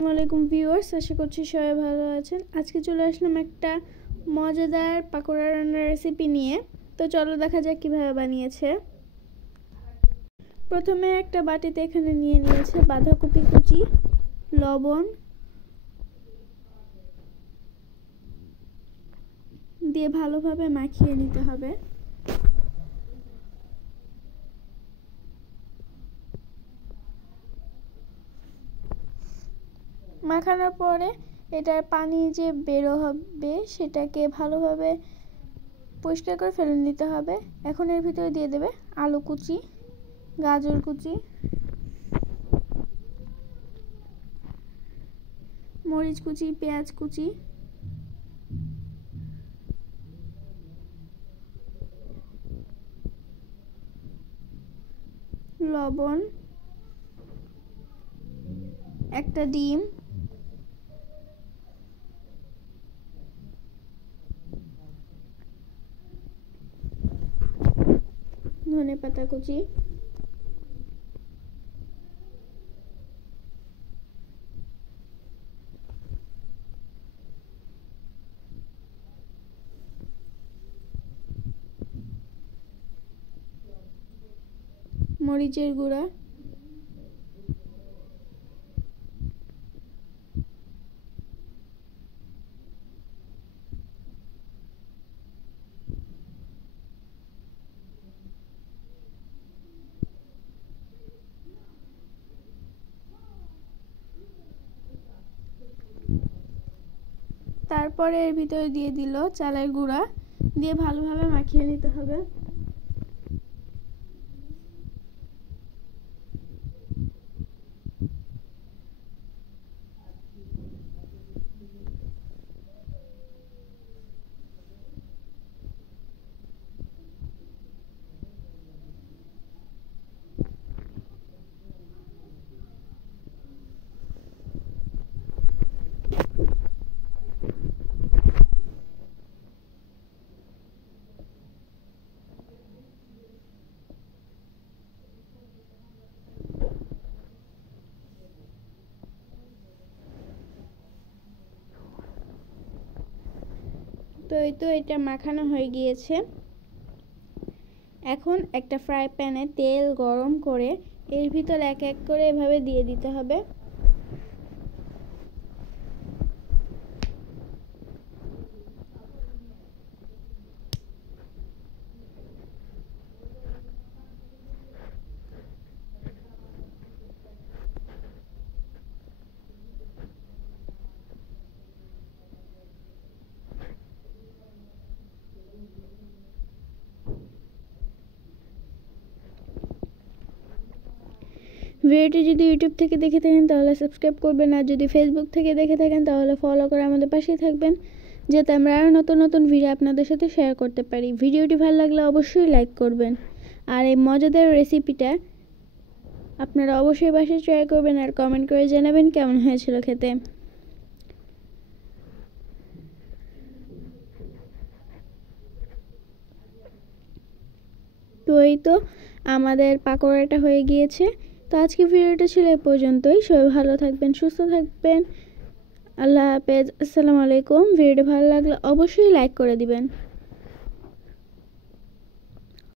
আসসালামু ভিউয়ার্স, আশা করছি সবাই ভালো আছেন। আজকে চলে আসলাম একটা মজাদার পাকোড়া রান্নার রেসিপি নিয়ে। তো চলো দেখা যাক কিভাবে বানিয়েছে। প্রথমে একটা বাটিতে এখানে নিয়ে নিয়েছে বাঁধাকপি কুচি, লবণ দিয়ে ভালোভাবে মাখিয়ে নিতে হবে। মাখানোর পরে এটার পানি যে বেরো হবে সেটাকে ভালোভাবে পরিষ্কার করে ফেলে নিতে হবে। এখন এর ভিতরে দিয়ে দেবে আলু কুচি, গাজর কুচি, মরিচ কুচি, পেঁয়াজ কুচি, লবণ, একটা ডিম, ধনেপাতা কুচি, মরিচের গুঁড়া, তারপরে এর ভিতরে দিয়ে দিল চালের গুঁড়া, দিয়ে ভালোভাবে মাখিয়ে নিতে হবে। তো এই তো এটা মাখানো হয়ে গিয়েছে। এখন একটা ফ্রাই প্যানে তেল গরম করে এর ভিতর এক এক করে এভাবে দিয়ে দিতে হবে। ভিডিওটি যদি ইউটিউব থেকে দেখে থাকেন তাহলে সাবস্ক্রাইব করবেন, আর যদি ফেসবুক থেকে দেখে থাকেন তাহলে ফলো করে আমাদের পাশেই থাকবেন, যাতে আমরা আরও নতুন নতুন ভিডিও আপনাদের সাথে শেয়ার করতে পারি। ভিডিওটি ভালো লাগলে অবশ্যই লাইক করবেন, আর এই মজাদার রেসিপিটা আপনারা অবশ্যই বাসায় ট্রাই করবেন আর কমেন্ট করে জানাবেন কেমন হয়েছিল খেতে। তো এই তো আমাদের পাকোড়াটা হয়ে গিয়েছে। তো আজকে ভিডিওটা ছিল এই পর্যন্তই। সবাই ভালো থাকবেন, সুস্থ থাকবেন। আল্লাহ হাফেজ, আসসালামু আলাইকুম। ভিডিওটা ভালো লাগলে অবশ্যই লাইক করে দিবেন।